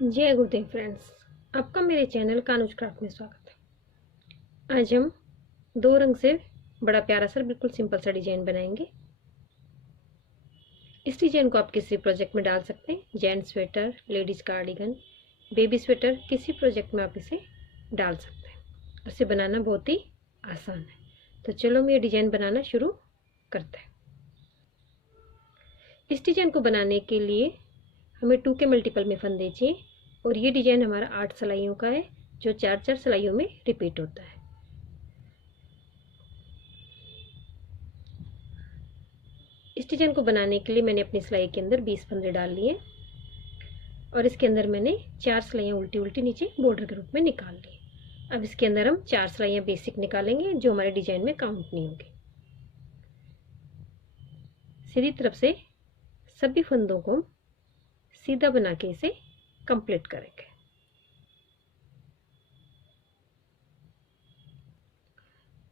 जय गुरुदेव फ्रेंड्स, आपका मेरे चैनल कानूज क्राफ्ट में स्वागत है। आज हम दो रंग से बड़ा प्यारा सा बिल्कुल सिंपल सा डिजाइन बनाएंगे। इस डिजाइन को आप किसी प्रोजेक्ट में डाल सकते हैं। Gents sweater, ladies cardigan, baby sweater, किसी प्रोजेक्ट में आप इसे डाल सकते हैं। इसे बनाना बहुत ही आसान है। तो चलो हम ये डिजाइन बनाना शुरू करते हैं। इस डिजाइन को बनाने के लिए हमें 2 के मल्टीपल में फंदे चाहिए और ये डिजाइन हमारा 8 सिलाइयों का है, जो 4-4 सिलाइयों में रिपीट होता है। इस डिजाइन को बनाने के लिए मैंने अपनी सिलाई के अंदर 20 फंदे डाल लिए और इसके अंदर मैंने 4 सिलाइयाँ उल्टी उल्टी नीचे बॉर्डर के रूप में निकाल ली। अब इसके अंदर हम 4 सिलाइयाँ बेसिक निकालेंगे जो हमारे डिजाइन में काउंट नहीं होंगी। सीधी तरफ से सभी फंदों को सीधा बना के इसे कंप्लीट करेंगे।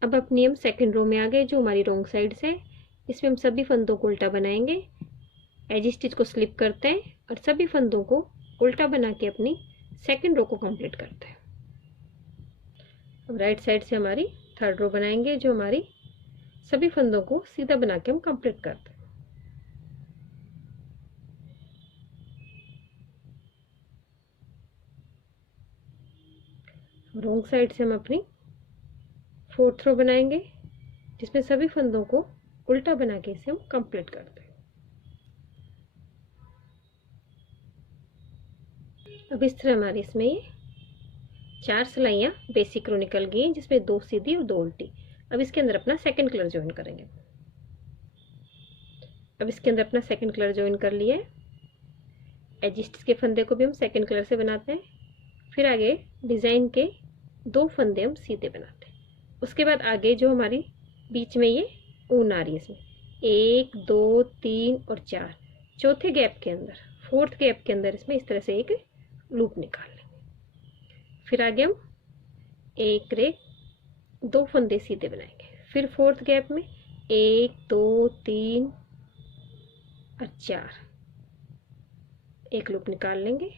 अब अपनी हम सेकंड रो में आ गए, जो हमारी रॉन्ग साइड से। इसमें हम सभी फंदों को उल्टा बनाएंगे। एज स्टिच को स्लिप करते हैं और सभी फंदों को उल्टा बना के अपनी सेकंड रो को कंप्लीट करते हैं। अब राइट साइड से हमारी थर्ड रो बनाएंगे, जो हमारी सभी फंदों को सीधा बना के हम कंप्लीट करते हैं। रॉन्ग साइड से हम अपनी फोर्थ रो बनाएंगे, जिसमें सभी फंदों को उल्टा बना के इसे हम कंप्लीट करते हैं। अब इस तरह हमारी इसमें ये 4 सिलाइयाँ बेसिक रो निकल गई, जिसमें 2 सीधी और 2 उल्टी। अब इसके अंदर अपना सेकंड कलर ज्वाइन करेंगे। अब इसके अंदर अपना सेकंड कलर ज्वाइन कर लिया है। एज स्टिच के फंदे को भी हम सेकंड कलर से बनाते हैं। फिर आगे डिजाइन के 2 फंदे हम सीधे बनाते हैं। उसके बाद आगे जो हमारी बीच में ये ऊन आ रही है, इसमें 1 2 3 और 4, चौथे गैप के अंदर, फोर्थ गैप के अंदर इसमें इस तरह से एक लूप निकाल लेंगे। फिर आगे हम एक रे 2 फंदे सीधे बनाएंगे। फिर फोर्थ गैप में 1 2 3 और 4, एक लूप निकाल लेंगे।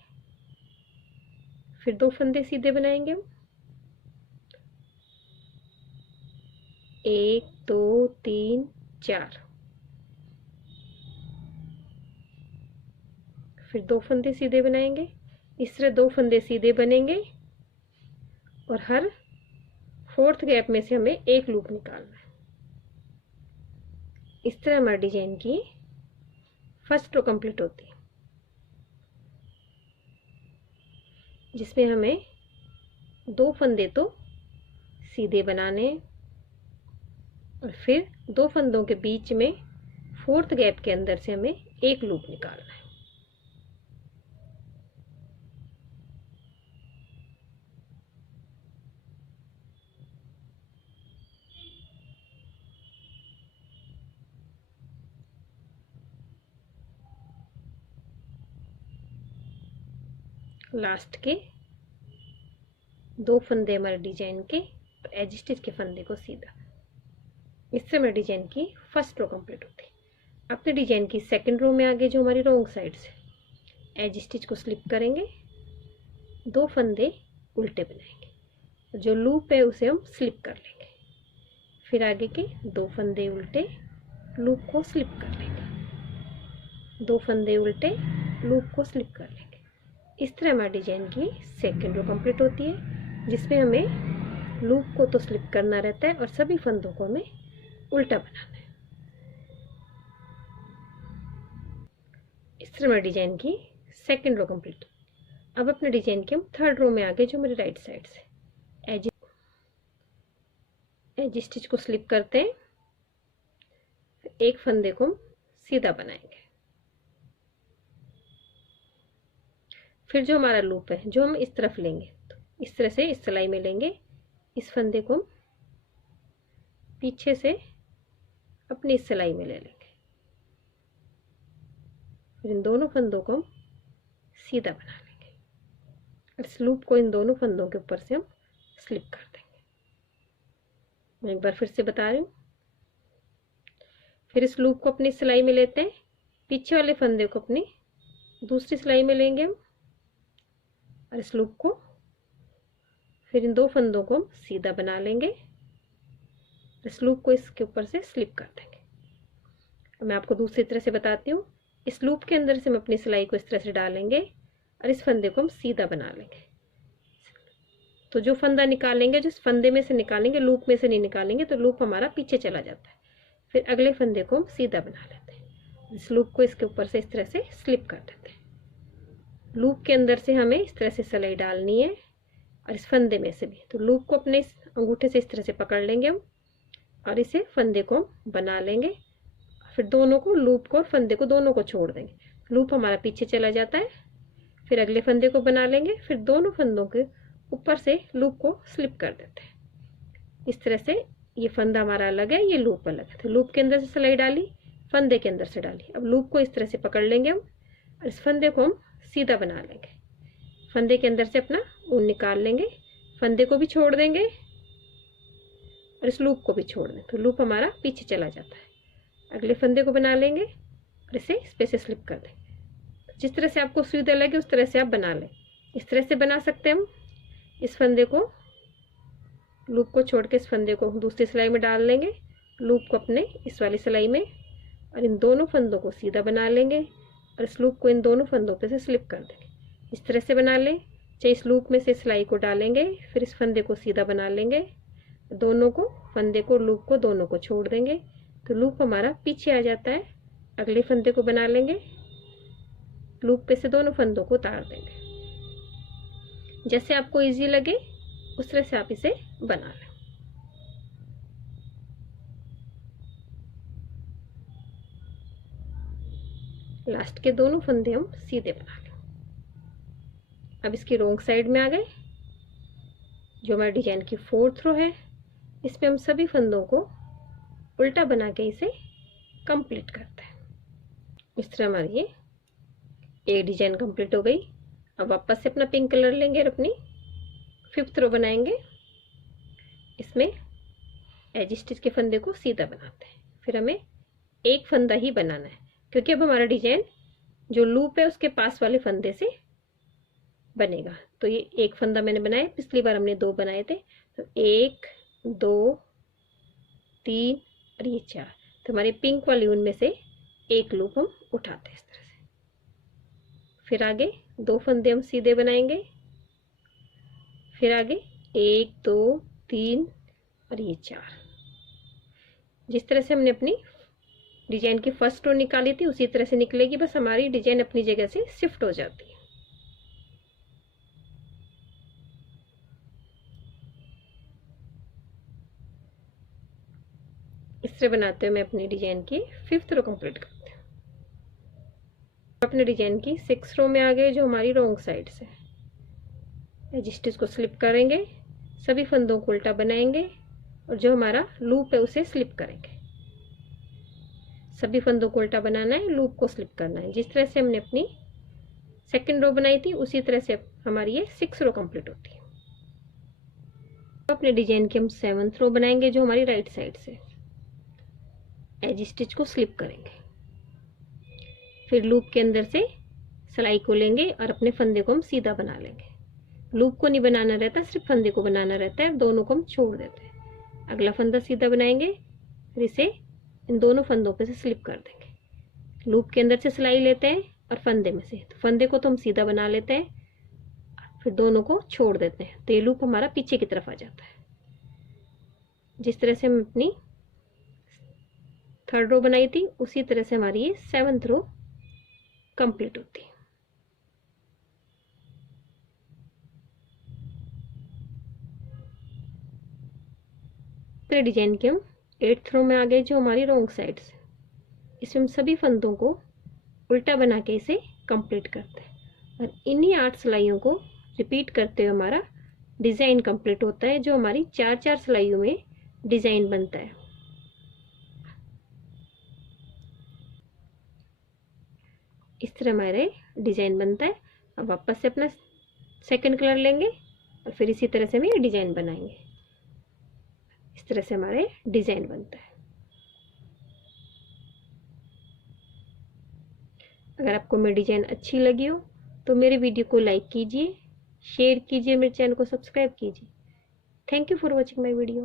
फिर 2 फंदे सीधे बनाएंगे हम, 1 2 3 4, फिर 2 फंदे सीधे बनाएंगे। इस तरह 2 फंदे सीधे बनेंगे और हर फोर्थ गैप में से हमें एक लूप निकालना है। इस तरह हमारे डिजाइन की फर्स्ट रो कंप्लीट होती है, जिसमें हमें 2 फंदे तो सीधे बनाने और फिर 2 फंदों के बीच में फोर्थ गैप के अंदर से हमें एक लूप निकालना है। लास्ट के 2 फंदे हमारे डिजाइन के और एज स्टिच के फंदे को सीधा। इससे हमारे डिजाइन की फर्स्ट रो कंप्लीट होती है। अपने डिजाइन की सेकंड रो में आगे जो हमारी रॉन्ग साइड से, एज स्टिच को स्लिप करेंगे, 2 फंदे उल्टे बनाएंगे, जो लूप है उसे हम स्लिप कर लेंगे। फिर आगे के 2 फंदे उल्टे, लूप को स्लिप कर लेंगे, 2 फंदे उल्टे, लूप को स्लिप कर लेंगे। इस तरह हमारे डिजाइन की सेकंड रो कंप्लीट होती है, जिसमें हमें लूप को तो स्लिप करना रहता है और सभी फंदों को हमें उल्टा बनाना है। इस तरह हमारे डिजाइन की सेकंड रो कंप्लीट। अब अपने डिजाइन के हम थर्ड रो में आ गए, जो मेरे राइट साइड से। एज स्टिच को स्लिप करते हैं, एक फंदे को हम सीधा बनाएंगे। फिर जो हमारा लूप है, जो हम इस तरफ लेंगे, तो इस तरह से इस सिलाई में लेंगे। इस फंदे को हम पीछे से अपनी इस सिलाई में ले लेंगे। फिर इन दोनों फंदों को हम सीधा बना लेंगे और इस लूप को इन दोनों फंदों के ऊपर से हम स्लिप कर देंगे। मैं एक बार फिर से बता रही हूँ। फिर इस लूप को अपनी सिलाई में लेते हैं, पीछे वाले फंदे को अपनी दूसरी सिलाई में लेंगे हम और इस लूप को, फिर इन 2 फंदों को हम सीधा बना लेंगे, इस लूप को इसके ऊपर से स्लिप कर देंगे। अब मैं आपको दूसरी तरह से बताती हूँ। इस लूप के अंदर से हम अपनी सिलाई को इस तरह से डालेंगे और इस फंदे को हम सीधा बना लेंगे। तो जो फंदा निकालेंगे, जिस फंदे में से निकालेंगे, लूप में से नहीं निकालेंगे तो लूप हमारा पीछे चला जाता है। फिर अगले फंदे को हम सीधा बना लेते हैं, इस लूप को इसके ऊपर से इस तरह से स्लिप कर देते हैं। लूप के अंदर से हमें इस तरह से सिलाई डालनी है और इस फंदे में से भी। तो लूप को अपने अंगूठे से इस तरह से पकड़ लेंगे हम और इसे फंदे को हम बना लेंगे। फिर दोनों को, लूप को और फंदे को, दोनों को छोड़ देंगे। लूप हमारा पीछे चला जाता है। फिर अगले फंदे को बना लेंगे, फिर दोनों फंदों के ऊपर से लूप को स्लिप कर देते हैं। इस तरह से ये फंदा हमारा अलग है, ये लूप अलग है। तो लूप के अंदर से सिलाई डाली, फंदे के अंदर से डाली। अब लूप को इस तरह से पकड़ लेंगे हम और इस फंदे को हम सीधा बना लेंगे। फंदे के अंदर से अपना ऊन निकाल लेंगे, फंदे को भी छोड़ देंगे और इस लूप को भी छोड़ दें। तो लूप हमारा पीछे चला जाता है। अगले फंदे को बना लेंगे और इसे इस पे से स्लिप कर दें। जिस तरह से आपको सुविधा लगे उस तरह से आप बना लें। इस तरह से बना सकते हैं हम। इस फंदे को, लूप को छोड़ के इस फंदे को दूसरी सिलाई में डाल लेंगे, लूप को अपने इस वाली सिलाई में, और इन दोनों फंदों को सीधा बना लेंगे और इस लूप को इन दोनों फंदों पे से स्लिप कर देंगे। इस तरह से बना लें। चाहे इस लूप में से सिलाई को डालेंगे, फिर इस फंदे को सीधा बना लेंगे, दोनों को, फंदे को, लूप को, दोनों को छोड़ देंगे। तो लूप हमारा पीछे आ जाता है। अगले फंदे को बना लेंगे, लूप पे से दोनों फंदों को उतार देंगे। जैसे आपको इजी लगे उस तरह से आप इसे बना लें। लास्ट के दोनों फंदे हम सीधे बना लें। अब इसकी रोंग साइड में आ गए। जो हमारे डिजाइन की 4th रो है, इसमें हम सभी फंदों को उल्टा बना के इसे कंप्लीट करते हैं। इस तरह हमारी ये एक डिजाइन कंप्लीट हो गई। अब वापस से अपना पिंक कलर लेंगे और अपनी 5th रो बनाएंगे। इसमें एज स्टिच के फंदे को सीधा बनाते हैं। फिर हमें एक फंदा ही बनाना है, क्योंकि अब हमारा डिजाइन जो लूप है उसके पास वाले फंदे से बनेगा। तो ये एक फंदा मैंने बनाया, पिछली बार हमने 2 बनाए थे। तो 1 2 3 और ये 4। तो हमारे पिंक वाली ऊन में से एक लूप हम उठाते हैं इस तरह से। फिर आगे 2 फंदे हम सीधे बनाएंगे। फिर आगे 1 2 3 और ये 4। जिस तरह से हमने अपनी डिजाइन की 1st रो निकाली थी उसी तरह से निकलेगी, बस हमारी डिजाइन अपनी जगह से शिफ्ट हो जाती है। इस तरह बनाते हुए मैं अपनी डिजाइन की 5th रो कंप्लीट करती हूँ। अपने डिजाइन की 6th रो में आ गए, जो हमारी रोंग साइड से। एज स्टिच को स्लिप करेंगे, सभी फंदों को उल्टा बनाएंगे और जो हमारा लूप है उसे स्लिप करेंगे। सभी फंदों को उल्टा बनाना है, लूप को स्लिप करना है। जिस तरह से हमने अपनी 2nd रो बनाई थी उसी तरह से हमारी ये 6th रो कंप्लीट होती है। अपने डिजाइन की हम 7th रो बनाएंगे, जो हमारी राइट साइड से। एज स्टिच को स्लिप करेंगे, फिर लूप के अंदर से सिलाई को लेंगे और अपने फंदे को हम सीधा बना लेंगे। लूप को नहीं बनाना रहता, सिर्फ फंदे को बनाना रहता है। दोनों को हम छोड़ देते हैं। अगला फंदा सीधा बनाएंगे, फिर इसे इन दोनों फंदों पे से स्लिप कर देंगे। लूप के अंदर से सिलाई लेते हैं और फंदे में से, तो फंदे को तो हम सीधा बना लेते हैं, फिर दोनों को छोड़ देते हैं। तो ये लूप हमारा पीछे की तरफ आ जाता है। जिस तरह से हम अपनी 3rd रो बनाई थी उसी तरह से हमारी ये 7th रो कंप्लीट होती है। डिजाइन के हम 8th रो में आ गए, जो हमारी रोंग साइड से। इसमें हम सभी फंदों को उल्टा बना के इसे कंप्लीट करते हैं और इन्हीं 8 सिलाइयों को रिपीट करते हुए हमारा डिजाइन कंप्लीट होता है, जो हमारी 4-4 सिलाइयों में डिजाइन बनता है। इस तरह हमारे डिजाइन बनता है। अब वापस से अपना 2nd कलर लेंगे और फिर इसी तरह से हम ये डिजाइन बनाएंगे। इस तरह से हमारे डिजाइन बनता है। अगर आपको मेरी डिजाइन अच्छी लगी हो तो मेरे वीडियो को लाइक कीजिए, शेयर कीजिए, मेरे चैनल को सब्सक्राइब कीजिए। Thank you for watching my video.